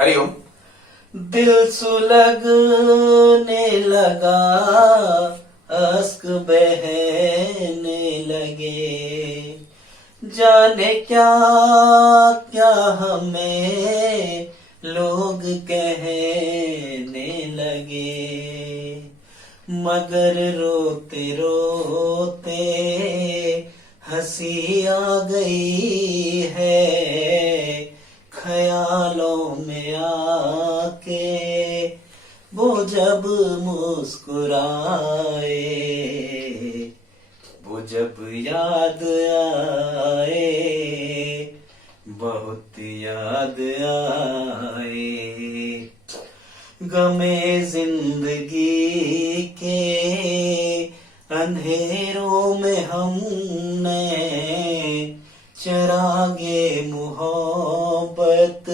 हरिओम। दिल सुलगने लगा, अश्क बहने लगे, जाने क्या क्या हमें लोग कहने लगे, मगर रोते रोते हंसी आ गई है, ख्यालों में आके वो जब मुस्कुराए, वो जब याद आए, बहुत याद आए। गमे जिंदगी के अंधेरों में हमने चरागे मोहब्बत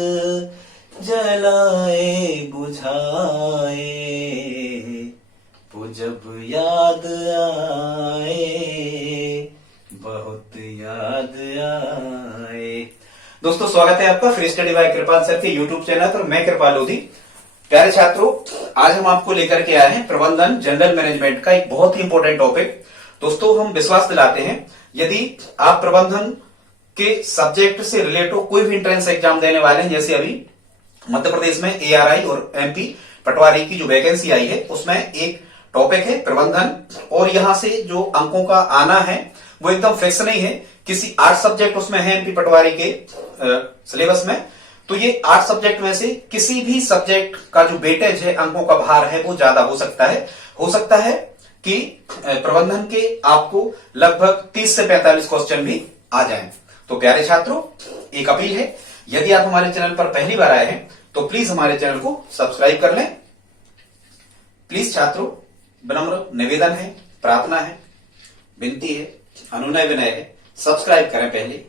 जलाए बुझाए, वो जब याद आए, बहुत याद आए। दोस्तों, स्वागत है आपका free study by Kripal sir के यूट्यूब चैनल पर। मैं कृपाल लोधी। प्यारे छात्रों, आज हम आपको लेकर के आए हैं प्रबंधन जनरल मैनेजमेंट का एक बहुत ही इंपॉर्टेंट टॉपिक। दोस्तों, हम विश्वास दिलाते हैं यदि आप प्रबंधन के सब्जेक्ट से रिलेटेड कोई भी एंट्रेंस एग्जाम देने वाले हैं, जैसे अभी मध्य प्रदेश में एआरआई और एमपी पटवारी की जो वैकेंसी आई है उसमें एक टॉपिक है प्रबंधन, और यहां से जो अंकों का आना है वो एकदम फिक्स नहीं है। किसी 8 सब्जेक्ट उसमें है एमपी पटवारी के सिलेबस में, तो ये 8 सब्जेक्ट में से किसी भी सब्जेक्ट का जो वेटेज है, अंकों का भार है, वो ज्यादा हो सकता है। हो सकता है कि प्रबंधन के आपको लगभग 30 से 45 क्वेश्चन भी आ जाएं। तो प्यारे छात्रों, एक अपील है, यदि आप हमारे चैनल पर पहली बार आए हैं तो प्लीज हमारे चैनल को सब्सक्राइब कर लें। प्लीज छात्रों, विनम्र निवेदन है, प्रार्थना है, विनती है, अनुनय विनय है, सब्सक्राइब करें पहले।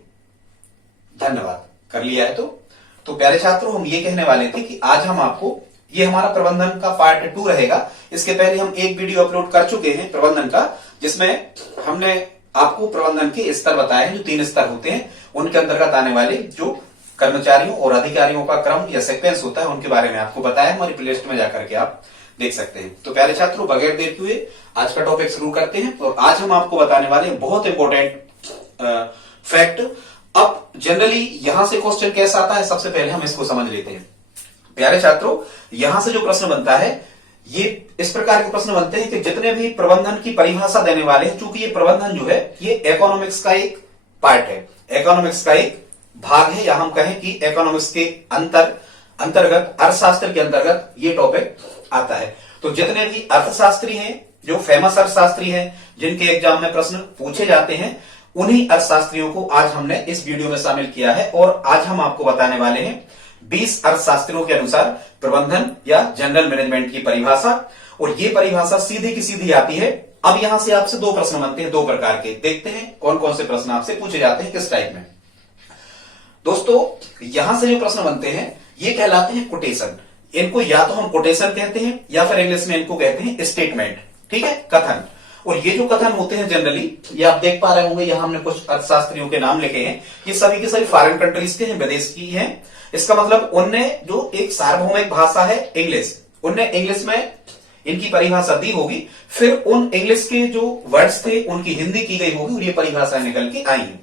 धन्यवाद। कर लिया है तो प्यारे छात्रों, हम ये कहने वाले थे कि आज हम आपको, ये हमारा प्रबंधन का पार्ट 2 रहेगा। इसके पहले हम एक वीडियो अपलोड कर चुके हैं प्रबंधन का, जिसमें हमने आपको प्रबंधन के स्तर बताए हैं, जो 3 स्तर होते हैं, उनके अंतर्गत आने वाले जो कर्मचारियों और अधिकारियों का क्रम या सीक्वेंस होता है, उनके बारे में आपको बताया। हमारी प्लेलिस्ट में जाकर के आप देख सकते हैं। तो प्यारे छात्रों, बगैर देर किए आज का टॉपिक शुरू करते हैं। और आज हम आपको बताने वाले हैं बहुत इंपॉर्टेंट फैक्ट। अब जनरली यहां से क्वेश्चन कैसा आता है, सबसे पहले हम इसको समझ लेते हैं। प्यारे छात्रों, यहां से जो प्रश्न बनता है, ये इस प्रकार के प्रश्न बनते हैं कि जितने भी प्रबंधन की परिभाषा देने वाले हैं, चूंकि ये प्रबंधन जो है ये इकोनॉमिक्स का एक पार्ट है, इकोनॉमिक्स का एक भाग है, या हम कहें कि इकोनॉमिक्स के अंतर्गत, अर्थशास्त्र के अंतर्गत ये टॉपिक आता है। तो जितने भी अर्थशास्त्री हैं, जो फेमस अर्थशास्त्री हैं, जिनके एग्जाम में प्रश्न पूछे जाते हैं, उन्हीं अर्थशास्त्रियों को आज हमने इस वीडियो में शामिल किया है। और आज हम आपको बताने वाले हैं 20 अर्थशास्त्रियों के अनुसार प्रबंधन या जनरल मैनेजमेंट की परिभाषा। और ये परिभाषा सीधी की सीधी आती है। अब यहां से आपसे 2 प्रश्न बनते हैं, 2 प्रकार के। देखते हैं कौन कौन से प्रश्न आपसे पूछे जाते हैं, किस टाइप में। दोस्तों, यहां से जो प्रश्न बनते हैं ये कहलाते हैं कोटेशन। इनको या तो हम कोटेशन कहते हैं या फिर इंग्लिश में इनको कहते हैं स्टेटमेंट। ठीक है, कथन। और ये जो कथन होते हैं जनरली, ये आप देख पा रहे होंगे, यहां हमने कुछ अर्थशास्त्रियों के नाम लिखे हैं। ये सभी के सभी फॉरेन कंट्रीज के हैं, विदेश की हैं। इसका मतलब उनने जो एक सार्वभौमिक भाषा है इंग्लिश, उनने इंग्लिश में इनकी परिभाषा दी होगी, फिर उन इंग्लिश के जो वर्ड्स थे उनकी हिंदी की गई होगी और ये परिभाषा निकल के आई है।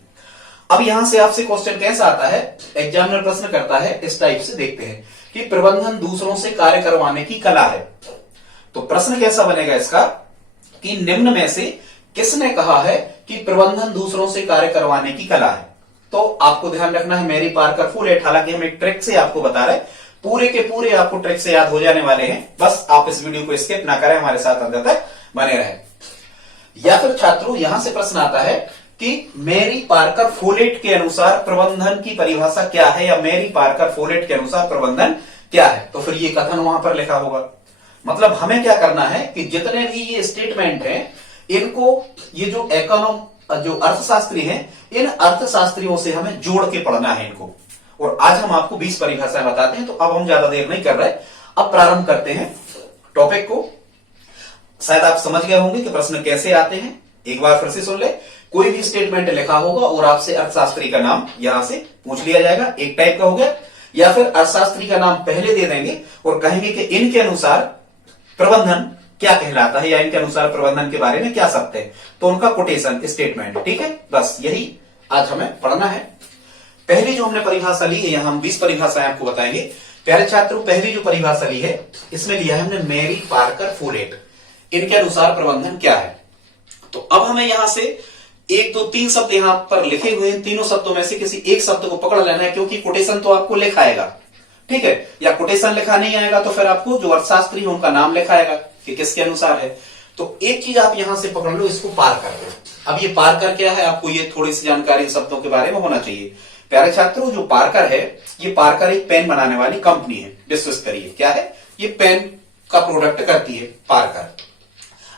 अब यहां से आपसे क्वेश्चन कैसा आता है, एग्जामिनर प्रश्न करता है इस टाइप से। देखते हैं कि प्रबंधन दूसरों से कार्य करवाने की कला है। तो प्रश्न कैसा बनेगा इसका कि निम्न में से किसने कहा है कि प्रबंधन दूसरों से कार्य करवाने की कला है। तो आपको ध्यान रखना है, मेरी पार्कर फुलेट, हालांकि हम एक ट्रिक से आपको बता रहे, पूरे के पूरे आपको ट्रिक से याद हो जाने वाले हैं। बस आप इस वीडियो को स्किप ना करें, हमारे साथ अंत तक बने रहें। या फिर छात्रों, यहां से प्रश्न आता है कि मेरी पार्कर फोलेट के अनुसार प्रबंधन की परिभाषा क्या है, या मेरी पार्कर फोलेट के अनुसार प्रबंधन क्या है। तो फिर ये कथन वहां पर लिखा होगा। मतलब हमें क्या करना है कि जितने भी ये स्टेटमेंट हैं, इनको, ये जो अर्थशास्त्री हैं, इन अर्थशास्त्रियों से हमें जोड़ के पढ़ना है इनको। और आज हम आपको 20 परिभाषाएं बताते हैं। तो अब हम ज्यादा देर नहीं कर रहे, अब प्रारंभ करते हैं टॉपिक को। शायद आप समझ गए होंगे कि प्रश्न कैसे आते हैं। एक बार फिर से सुन ले, कोई भी स्टेटमेंट लिखा होगा और आपसे अर्थशास्त्री का नाम यहां से पूछ लिया जाएगा। एक टाइप का हो गया या फिर अर्थशास्त्री का नाम पहले दे देंगे और कहेंगे कि इनके अनुसार प्रबंधन क्या कहलाता है या इनके अनुसार प्रबंधन के बारे में क्या सत्य है, तो उनका कोटेशन स्टेटमेंट। ठीक है, बस यही आज हमें पढ़ना है। पहली जो हमने परिभाषा ली है, यहां हम 20 परिभाषाएं आपको बताएंगे। प्यारे छात्रों, पहली जो परिभाषा ली है इसमें लिया है हमने मैरी पार्कर फोलेट, इनके अनुसार प्रबंधन क्या है। तो अब हमें यहां से 1 2 3 शब्द यहां पर लिखे हुए हैं, तीनों शब्दों में से किसी एक शब्द को पकड़ लेना है, क्योंकि कोटेशन तो आपको लिखा आएगा। ठीक है, या कोटेशन लिखा नहीं आएगा तो फिर आपको जो अर्थशास्त्री है उनका नाम लिखा आएगा कि किसके अनुसार है। तो एक चीज आप यहां से पकड़ लो, इसको पार्कर लो। अब ये पार्कर क्या है, आपको ये थोड़ी सी जानकारी शब्दों के बारे में होना चाहिए। प्यारे छात्रों, जो पार्कर है, ये पार्कर एक पेन बनाने वाली कंपनी है, विश्व स्तरीय। क्या है, ये पेन का प्रोडक्ट करती है पार्कर।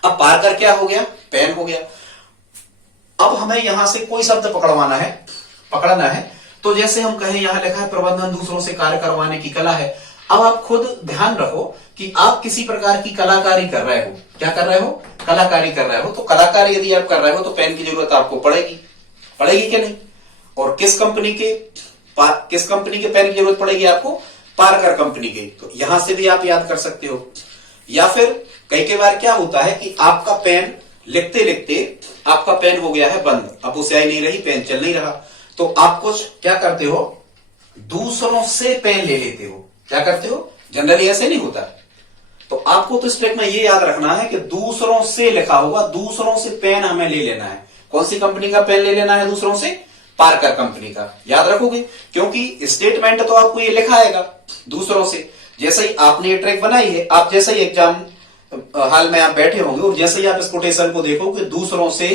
अब पार्कर क्या हो गया, पेन हो गया। अब हमें यहां से कोई शब्द पकड़ना है। तो जैसे हम कहें, यहां लिखा है प्रबंधन दूसरों से कार्य करवाने की कला है। अब आप खुद ध्यान रखो कि आप किसी प्रकार की कलाकारी कर रहे हो। क्या कर रहे हो, कलाकारी कर रहे हो। तो कलाकारी यदि आप कर रहे हो तो पेन की जरूरत आपको पड़ेगी कि नहीं। और किस कंपनी के पेन की जरूरत पड़ेगी आपको, पार्कर कंपनी के। तो यहां से भी आप याद कर सकते हो। या फिर कई बार क्या होता है कि आपका पेन लिखते लिखते आपका पेन हो गया है बंद, अब वो स्याही नहीं रही, पेन चल नहीं रहा, तो आप कुछ क्या करते हो, दूसरों से पेन ले लेते हो। क्या करते हो, जनरली ऐसे नहीं होता। तो आपको तो स्टेप में ये याद रखना है कि दूसरों से लिखा होगा, दूसरों से पेन हमें ले लेना है। कौन सी कंपनी का पेन ले लेना है दूसरों से, पार्कर कंपनी का। याद रखोगे, क्योंकि स्टेटमेंट तो आपको ये लिखा आएगा दूसरों से। जैसे ही आपने ये ट्रैक बनाई है, आप जैसे ही एग्जाम हाल में आप बैठे होंगे और जैसे ही आप इस कोटेशन को देखोगे, दूसरों से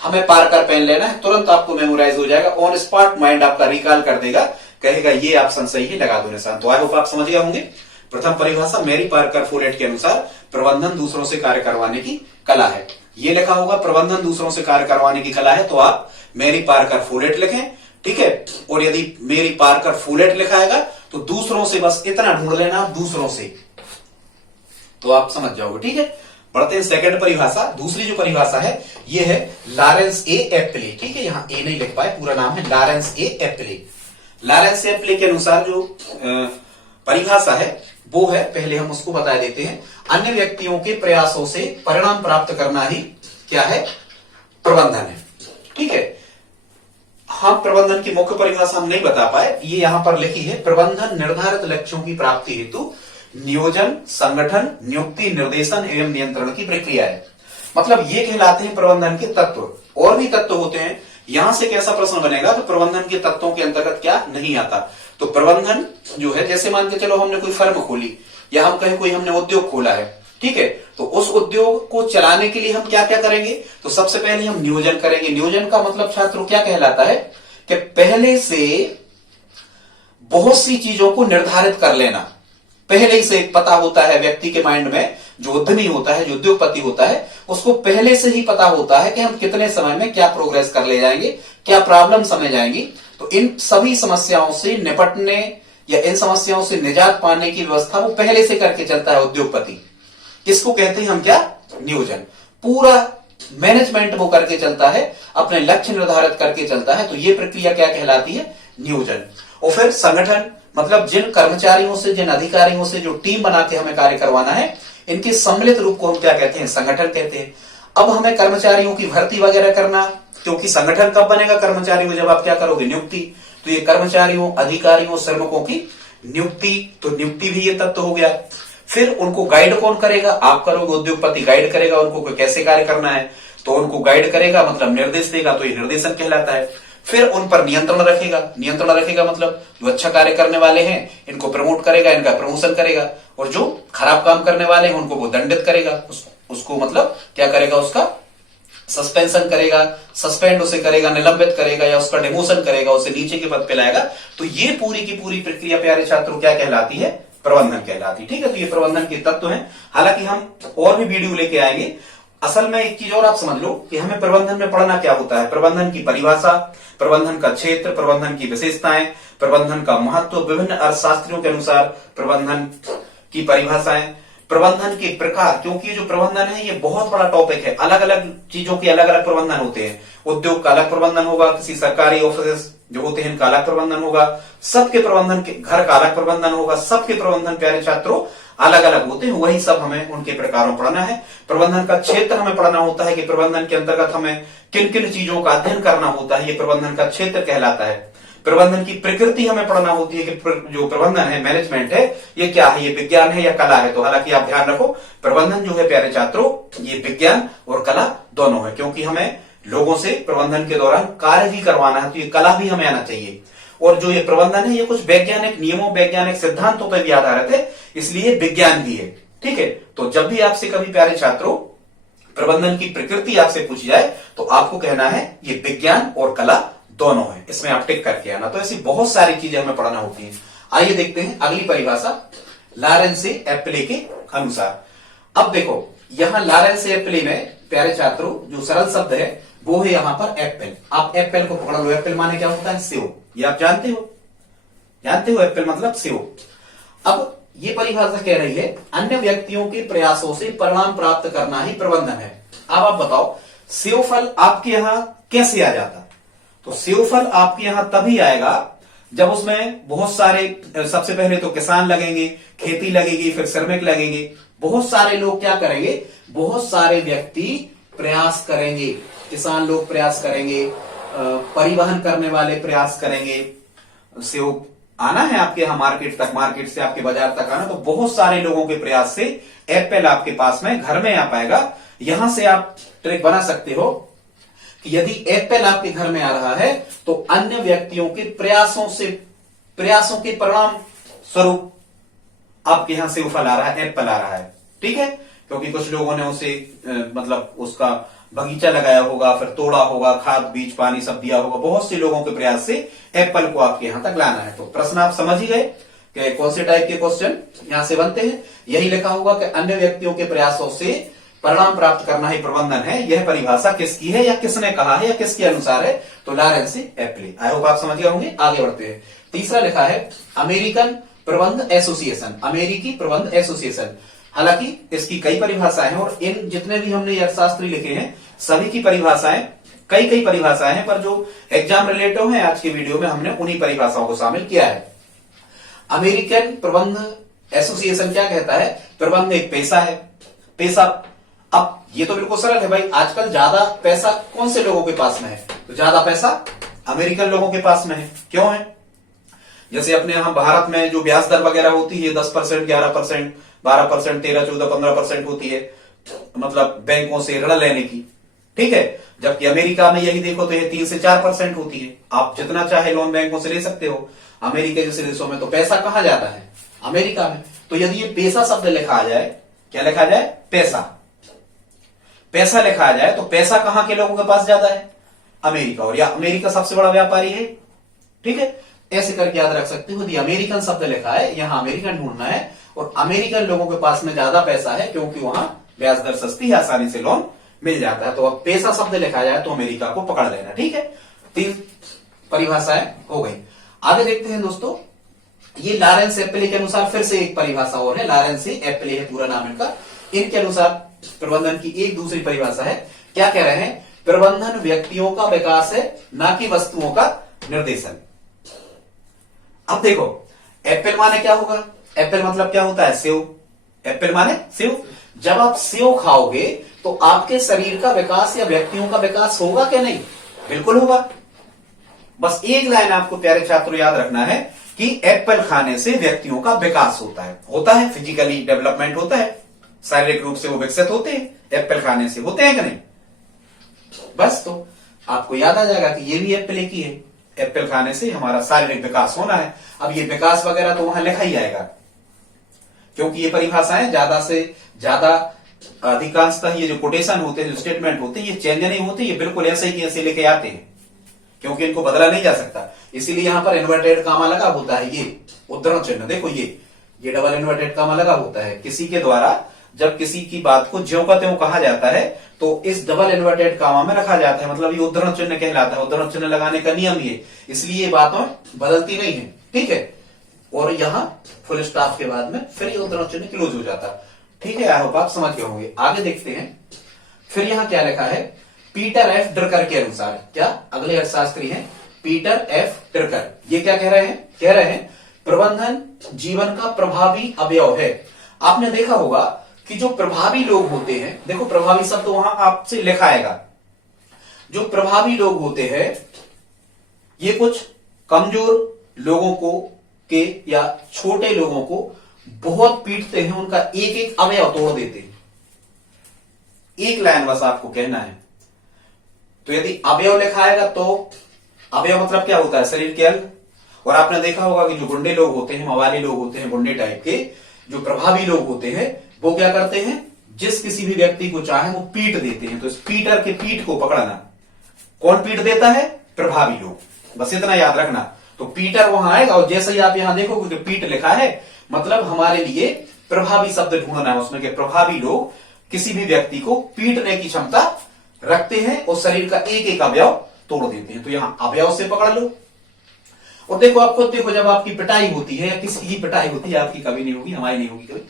हमें पार्कर पेन लेना है, तुरंत आपको मेमोराइज हो जाएगा। ऑन स्पॉट माइंड आपका रिकॉल कर देगा, कहेगा ये ऑप्शन सही है, लगा दो निशान। तो आई होप आप समझ गए होंगे। प्रथम परिभाषा मैरी पार्कर फोलेट के अनुसार प्रबंधन दूसरों से कार्य करवाने की कला है। ये लिखा होगा प्रबंधन दूसरों से कार्य करवाने की कला है, तो आप मैरी पार्कर फोलेट लिखें। ठीक है, और यदि मैरी पार्कर फोलेट लिखा आएगा तो दूसरों से बस इतना ढूंढ लेना, आप दूसरों से, तो आप समझ जाओगे। ठीक है, बढ़ते हैं सेकंड परिभाषा। दूसरी जो परिभाषा है ये है लॉरेंस ए एप्पले। ठीक है, यहां ए नहीं लिख पाए, पूरा नाम है लॉरेंस ए एप्पले। लॉरेंस ए एप्पले के अनुसार जो परिभाषा है वो है, पहले हम उसको बता देते हैं, अन्य व्यक्तियों के प्रयासों से परिणाम प्राप्त करना ही क्या है, प्रबंधन है। ठीक है, हम प्रबंधन की मुख्य परिभाषा हम नहीं बता पाए, ये यहां पर लिखी है, प्रबंधन निर्धारित लक्ष्यों की प्राप्ति हेतु नियोजन, संगठन, नियुक्ति, निर्देशन एवं नियंत्रण की प्रक्रिया है। मतलब ये कहलाते हैं प्रबंधन के तत्व। और भी तत्व होते हैं। यहां से कैसा प्रश्न बनेगा, तो प्रबंधन के तत्वों के अंतर्गत क्या नहीं आता। तो प्रबंधन जो है, जैसे मान के चलो हमने कोई फर्म खोली या हम कहें कोई हमने उद्योग खोला है। ठीक है, तो उस उद्योग को चलाने के लिए हम क्या क्या करेंगे, तो सबसे पहले हम नियोजन करेंगे। नियोजन का मतलब छात्रों क्या कहलाता है कि पहले से बहुत सी चीजों को निर्धारित कर लेना। पहले ही से पता होता है व्यक्ति के माइंड में, जो उद्यमी होता है, जो उद्योगपति होता है, उसको पहले से ही पता होता है कि हम कितने समय में क्या प्रोग्रेस कर ले जाएंगे, क्या प्रॉब्लम समय जाएंगी। तो इन सभी समस्याओं से निपटने या इन समस्याओं से निजात पाने की व्यवस्था वो पहले से करके चलता है उद्योगपति। इसको कहते हैं हम क्या, नियोजन। पूरा मैनेजमेंट वो करके चलता है, अपने लक्ष्य निर्धारित करके चलता है। तो ये प्रक्रिया क्या कहलाती है, नियोजन। और फिर संगठन, मतलब जिन कर्मचारियों से, जिन अधिकारियों से जो टीम बना के हमें कार्य करवाना है, इनके सम्मिलित रूप को हम क्या कहते हैं, संगठन कहते हैं। अब हमें कर्मचारियों की भर्ती वगैरह करना, क्योंकि संगठन कब बनेगा कर्मचारियों, जब आप क्या करोगे, नियुक्ति। तो ये कर्मचारियों, अधिकारियों, श्रमिकों की नियुक्ति, तो नियुक्ति भी ये तत्व हो गया। फिर उनको गाइड कौन करेगा, आप करोगे, उद्योगपति गाइड करेगा उनको कैसे कार्य करना है। तो उनको गाइड करेगा मतलब निर्देश देगा, तो ये निर्देशन कहलाता है। फिर उन पर नियंत्रण रखेगा मतलब जो अच्छा कार्य करने वाले हैं इनको प्रमोट करेगा, इनका प्रमोशन करेगा, और जो खराब काम करने वाले हैं उनको वो दंडित करेगा। उसको मतलब क्या करेगा, उसका सस्पेंशन करेगा, सस्पेंड उसे करेगा, निलंबित करेगा, या उसका डिमोशन करेगा, उसे नीचे के पद पे लाएगा। तो ये पूरी की पूरी प्रक्रिया प्यारे छात्रों क्या कहलाती है, प्रबंधन कहलाती। ठीक है, तो ये प्रबंधन के तत्व हैं। हालांकि हम और भी वीडियो लेके आएंगे। असल में एक चीज और आप समझ लो कि हमें प्रबंधन में पढ़ना क्या होता है, प्रबंधन की परिभाषा, प्रबंधन का क्षेत्र, प्रबंधन की विशेषताएं, प्रबंधन का महत्व, विभिन्न अर्थशास्त्रियों के अनुसार प्रबंधन की परिभाषाएं, प्रबंधन के प्रकार, क्योंकि ये जो प्रबंधन है ये बहुत बड़ा टॉपिक है। अलग अलग चीजों के अलग अलग प्रबंधन होते हैं। उद्योग का अलग प्रबंधन होगा, किसी सरकारी ऑफिस जो होते हैं इनका अलग प्रबंधन होगा, सबके प्रबंधन के घर का अलग प्रबंधन होगा, सबके प्रबंधन प्यारे छात्रों अलग अलग होते हैं। वही सब हमें उनके प्रकारों पढ़ना है। प्रबंधन का क्षेत्र हमें पढ़ना होता है कि प्रबंधन के अंतर्गत हमें किन किन चीजों का अध्ययन करना होता है, ये प्रबंधन का क्षेत्र कहलाता है। प्रबंधन की प्रकृति हमें पढ़ना होती है कि जो प्रबंधन है, मैनेजमेंट है, ये क्या है, ये विज्ञान है या कला है। तो हालांकि आप ध्यान रखो, प्रबंधन जो है प्यारे छात्रों ये विज्ञान और कला दोनों है, क्योंकि हमें लोगों से प्रबंधन के दौरान कार्य भी करवाना है, तो ये कला भी हमें आना चाहिए। और जो ये प्रबंधन है ये कुछ वैज्ञानिक नियमों, वैज्ञानिक सिद्धांतों पर भी आधारित है, इसलिए विज्ञान भी है। ठीक है, तो जब भी आपसे कभी प्यारे छात्रों प्रबंधन की प्रकृति आपसे पूछी जाए तो आपको कहना है ये विज्ञान और कला दोनों है, इसमें आप टिक करके आना। तो ऐसी बहुत सारी चीजें हमें पढ़ना होती हैं। आइए देखते हैं अगली परिभाषा, लॉरेंस एप्पले के अनुसार। अब देखो यहां लॉरेंस एप्पले में प्यारे छात्रों जो सरल शब्द है वो है यहां पर एप्पल। आप एप्पल को पकड़ लो, एप्पल माने क्या होता है, सेव, ये आप जानते हो, एप्पल मतलब सेव। अब ये परिभाषा कह रही है अन्य व्यक्तियों के प्रयासों से परिणाम प्राप्त करना ही प्रबंधन है। अब आप बताओ सेव फल आपके यहां कैसे आ जाता? तो सेव फल आपके यहां तभी आएगा जब उसमें बहुत सारे, सबसे पहले तो किसान लगेंगे, खेती लगेगी, फिर श्रमिक लगेंगे, बहुत सारे लोग क्या करेंगे, बहुत सारे व्यक्ति प्रयास करेंगे, किसान लोग प्रयास करेंगे, परिवहन करने वाले प्रयास करेंगे, सेव आना है आपके यहाँ मार्केट तक, मार्केट से आपके बाजार तक आना, तो बहुत सारे लोगों के प्रयास से एप्पल आपके पास में घर में आ पाएगा। यहां से आप ट्रिक बना सकते हो कि यदि एप्पल आपके घर में आ रहा है तो अन्य व्यक्तियों के प्रयासों के परिणाम स्वरूप आपके यहां से फल आ रहा है, एप्पल आ रहा है। ठीक है, क्योंकि कुछ लोगों ने उसे मतलब उसका बगीचा लगाया होगा, फिर तोड़ा होगा, खाद बीज पानी सब दिया होगा, बहुत से लोगों के प्रयास से एप्पल को आपके यहां तक लाना है। तो प्रश्न आप समझ ही गए कि कौन से टाइप के क्वेश्चन यहां से बनते हैं। यही लिखा होगा कि अन्य व्यक्तियों के प्रयासों से परिणाम प्राप्त करना ही प्रबंधन है। यह परिभाषा किसकी है या किसने कहा है या किसके अनुसार है? तो लॉरेंस एप्पले। आई होप आप समझ गए होंगे। आगे बढ़ते हैं। तीसरा लिखा है अमेरिकन प्रबंध एसोसिएशन, अमेरिकी प्रबंध एसोसिएशन। हालांकि इसकी कई परिभाषाएं हैं और इन जितने भी हमने अर्थशास्त्री लिखे हैं सभी की परिभाषाएं कई परिभाषाएं हैं, पर जो एग्जाम रिलेटिव है आज के वीडियो में हमने उन्हीं परिभाषाओं को शामिल किया है। अमेरिकन प्रबंध एसोसिएशन क्या कहता है? प्रबंध एक पेशा है। पेशा, अब ये तो बिल्कुल सरल है भाई, आजकल ज्यादा पैसा कौन से लोगों के पास में है? तो ज्यादा पैसा अमेरिकन लोगों के पास में है। क्यों है? जैसे अपने यहां भारत में जो ब्याज दर वगैरह होती है 10%, 11%, 12%, 13, 14, 15% होती है, मतलब बैंकों से ऋण लेने की। ठीक है, जबकि अमेरिका में यही देखो तो ये 3 से 4% होती है। आप जितना चाहे लोन बैंकों से ले सकते हो। अमेरिका जैसे देशों में तो पैसा कहां जाता है? अमेरिका में। तो यदि ये पैसा शब्द लिखा आ जाए, क्या लिखा जाए? पैसा। पैसा लिखा आ जाए तो पैसा कहां के लोगों के पास ज्यादा है? अमेरिका। और या अमेरिका सबसे बड़ा व्यापारी है। ठीक है, ऐसे करके याद रख सकते हो। यदि अमेरिकन शब्द लिखा है, यहां अमेरिकन ढूंढना है और अमेरिकन लोगों के पास में ज्यादा पैसा है क्योंकि वहां ब्याज दर सस्ती है, आसानी से लोन मिल जाता है। तो अब पैसा शब्द लिखा जाए तो अमेरिका को पकड़ लेना। ठीक है, 3 परिभाषाएं हो गई। आगे देखते हैं दोस्तों, ये लॉरेंस एप्पले के अनुसार फिर से एक परिभाषा और है। लॉरेंस एप्पले है पूरा नाम इनका। इनके अनुसार प्रबंधन की एक दूसरी परिभाषा है। क्या कह रहे हैं? प्रबंधन व्यक्तियों का विकास है, ना कि वस्तुओं का निर्देशन। अब देखो एप्पल माने क्या होगा? एप्पल मतलब क्या होता है? सेव। एप्पल माने सेव। जब आप सेव खाओगे तो आपके शरीर का विकास या व्यक्तियों का विकास होगा क्या? नहीं, बिल्कुल होगा। बस एक लाइन आपको प्यारे छात्रों याद रखना है कि एप्पल खाने से व्यक्तियों का विकास होता है, फिजिकली डेवलपमेंट होता है, शारीरिक रूप से वो विकसित होते हैं। एप्पल खाने से होते हैं कि नहीं? बस तो आपको याद आ जाएगा कि ये भी एप्पल की है। एप्पल खाने से हमारा शारीरिक विकास होना है। अब ये विकास वगैरह तो वहां लिखा ही आएगा, क्योंकि ये परिभाषाएं ज्यादा से ज्यादा अधिकांशतः ये जो कोटेशन होते हैं, जो स्टेटमेंट होते हैं, ये चेंज नहीं होते, ये बिल्कुल ऐसे ही ऐसे लेके आते हैं, क्योंकि इनको बदला नहीं जा सकता। इसीलिए यहां पर इन्वर्टेड कामा लगा होता है। ये उद्धरण चिन्ह देखो, ये डबल इन्वर्टेड कामा लगा होता है। किसी के द्वारा जब किसी की बात को ज्यों का त्यों कहा जाता है तो इस डबल इन्वर्टेड कामा में रखा जाता है, मतलब ये उद्धरण चिन्ह कहलाता है। उद्धरण चिन्ह लगाने का नियम ये, इसलिए ये बातें बदलती नहीं है। ठीक है, और यहां फुल स्टॉप के बाद में फिर ये उद्धरण चिन्ह क्लोज हो जाता है। ठीक है, आई होप आप समझ गए होंगे। आगे देखते हैं। फिर यहां क्या लिखा है? पीटर एफ ड्रकर के अनुसार, क्या अगले अर्थशास्त्री हैं पीटर एफ ड्रकर। ये क्या कह रहे हैं? कह रहे हैं प्रबंधन जीवन का प्रभावी अवयव है। आपने देखा होगा कि जो प्रभावी लोग होते हैं, देखो प्रभावी शब्द वहां आपसे लिखा आएगा, जो प्रभावी लोग होते हैं ये कुछ कमजोर लोगों को के या छोटे लोगों को बहुत पीटते हैं, उनका एक एक अवयव तोड़ देते हैं। एक लाइन बस आपको कहना है। तो यदि अवयव लिखा आएगा तो अवयव मतलब क्या होता है? शरीर के अंग। और आपने देखा होगा कि जो गुंडे लोग होते हैं, मवाली लोग होते हैं, गुंडे टाइप के जो प्रभावी लोग होते हैं वो क्या करते हैं? जिस किसी भी व्यक्ति को चाहे वो पीट देते हैं। तो इस पीटर के पीठ को पकड़ना, कौन पीट देता है? प्रभावी लोग। बस इतना याद रखना। तो पीटर वहां आएगा और जैसे ही आप यहां देखोगे कि पीट लिखा है, मतलब हमारे लिए प्रभावी शब्द ढूंढना है उसमें, कि प्रभावी लोग किसी भी व्यक्ति को पीटने की क्षमता रखते हैं और शरीर का एक एक अवयव तोड़ देते हैं। तो यहां अवयव से पकड़ लो। और देखो, आप खुद देखो, जब आपकी पिटाई होती है या किसी की पिटाई होती है, आपकी कभी नहीं होगी, हमारी नहीं होगी कभी,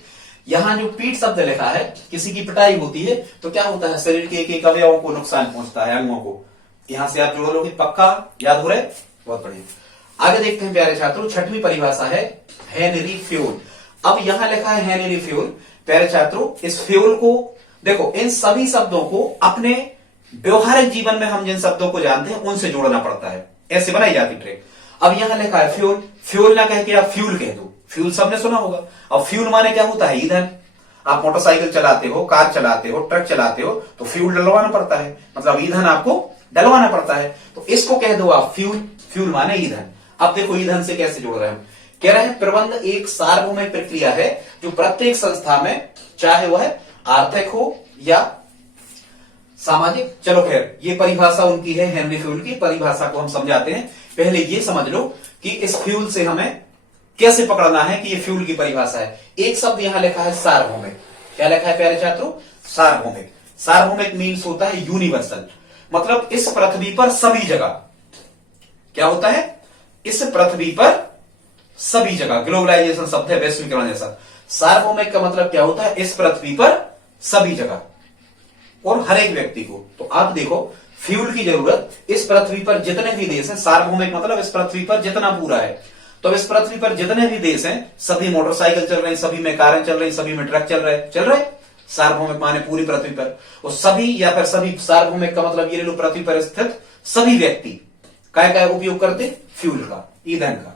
यहां जो पीठ शब्द लिखा है, किसी की पिटाई होती है तो क्या होता है? शरीर के एक एक अवयवों को नुकसान पहुंचता है, अंगों को। यहां से आप जोड़ लोगे, पक्का याद हो रहा है? बहुत बढ़िया। आगे देखते हैं प्यारे छात्रों, छठवीं परिभाषा है हेनरी फ्यूल। अब यहां लिखा है हेनरी फ्यूल। प्यारे छात्रों, इस फ्यूल को देखो, इन सभी शब्दों को अपने व्यवहारिक जीवन में हम जिन शब्दों को जानते हैं उनसे जोड़ना पड़ता है, ऐसे बनाई जाती ट्रेक। अब यहां लिखा है फ्यूल। फ्यूल ना कह के आप फ्यूल कह दो। फ्यूल सबने सुना होगा। अब फ्यूल माने क्या होता है? ईंधन। आप मोटरसाइकिल चलाते हो, कार चलाते हो, ट्रक चलाते हो तो फ्यूल डलवाना पड़ता है, मतलब ईंधन आपको डलवाना पड़ता है। तो इसको कह दो आप फ्यूल। फ्यूल माने ईंधन। अब देखो ईंधन से कैसे जोड़ रहे हैं। कह रहे हैं प्रबंध एक सार्वभौमिक प्रक्रिया है जो प्रत्येक संस्था में, चाहे वह आर्थिक हो या सामाजिक, चलो खैर ये परिभाषा उनकी है हेनरी फ्यूल की। परिभाषा को हम समझाते हैं। पहले ये समझ लो कि इस फ्यूल से हमें कैसे पकड़ना है कि ये फ्यूल की परिभाषा है। एक शब्द यहां लिखा है सार्वभौमिक। क्या लिखा है प्यारे छात्रों? सार्वभौमिक। सार्वभौमिक मीन्स होता है यूनिवर्सल, मतलब इस पृथ्वी पर सभी जगह। क्या होता है? इस पृथ्वी पर सभी जगह। ग्लोबलाइजेशन शब्द है, वैश्वीकरण जैसा। सार्वभौमिक का मतलब क्या होता है? इस पृथ्वी पर सभी जगह और हर एक व्यक्ति को। तो आप देखो, फ्यूल की जरूरत इस पृथ्वी पर जितने भी देश हैं, सार्वभौमिक मतलब इस पृथ्वी पर जितना पूरा है, तो इस पृथ्वी पर जितने भी देश हैं सभी मोटरसाइकिल चल रहे हैं, सभी में कारें चल रही, सभी में ट्रक चल रहे। सार्वभौमिक माने पूरी पृथ्वी पर। और सभी या फिर सभी, सार्वभौमिक का मतलब ये ले लो पृथ्वी पर स्थित सभी व्यक्ति काय उपयोग करते? फ्यूल का, ईंधन का।